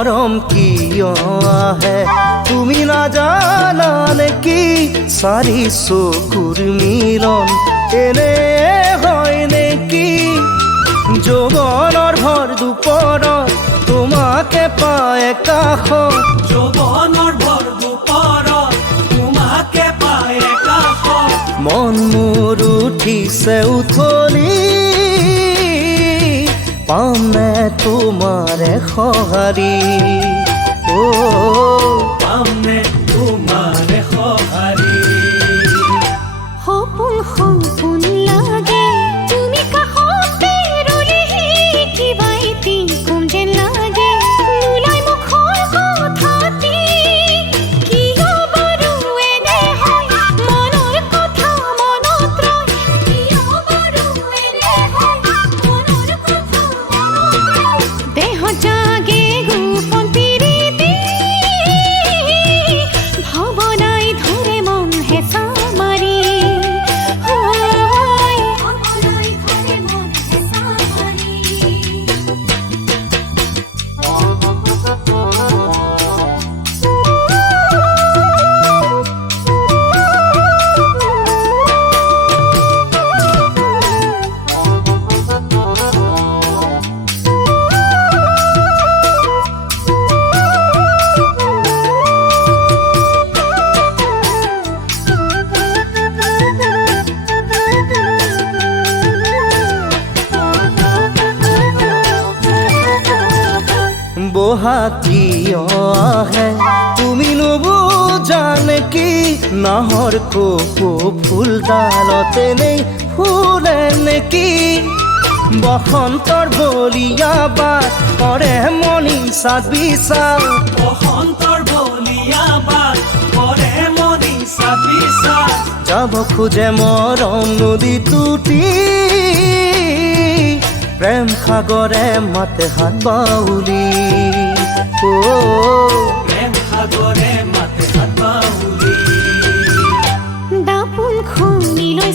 মৰম কিয় আহে তুমি নাজানা নেকি চাৰি চকুৰ মিলন এনে হয় নেকি যৌৱনৰ ভৰ দুপৰত তোমাকে পায় কাষত যৌৱনৰ ভৰ দুপৰত তোমাকে পায় কাষত মন মোৰ উঠিছে উথলি পাম নে তোমাৰে সঁহাৰি পামনে তোমাৰে সঁহাৰি সপোন সপোন লাগে তুমি কাষতে ৰলেহি কিবা এটি কম যেন লাগে নোলাই মুখৰ কথাটি কিয় বাৰু এনে হয় মনৰ কথা মনত ৰয় কিয় বাৰু এনে হয় মনৰ কথা মনত ৰয় দেহ জাগে গোপন পিৰিতি ভাৱনাই ধৰে মন হেঁচা মাৰি ভাৱনাই ধৰে মন হেঁচা মাৰি বহা কিয় আহে তুমি নুবুজা নেকি নাহৰ কপৌ ফুলডালতে নেই ফুলে নেকি বসন্তৰ বলিয়া বাট কৰে মনিষা বিচাৰ বসন্তৰ বলিয়া বাট কৰে মনিষা বিচাৰ যাব খোজে মৰম নদী টুটি প্ৰেম সাগৰে মাতে হাত বাউলি প্ৰেম সাগৰে মাতে হাত বাউলি দাপোন খুন্দি লৈ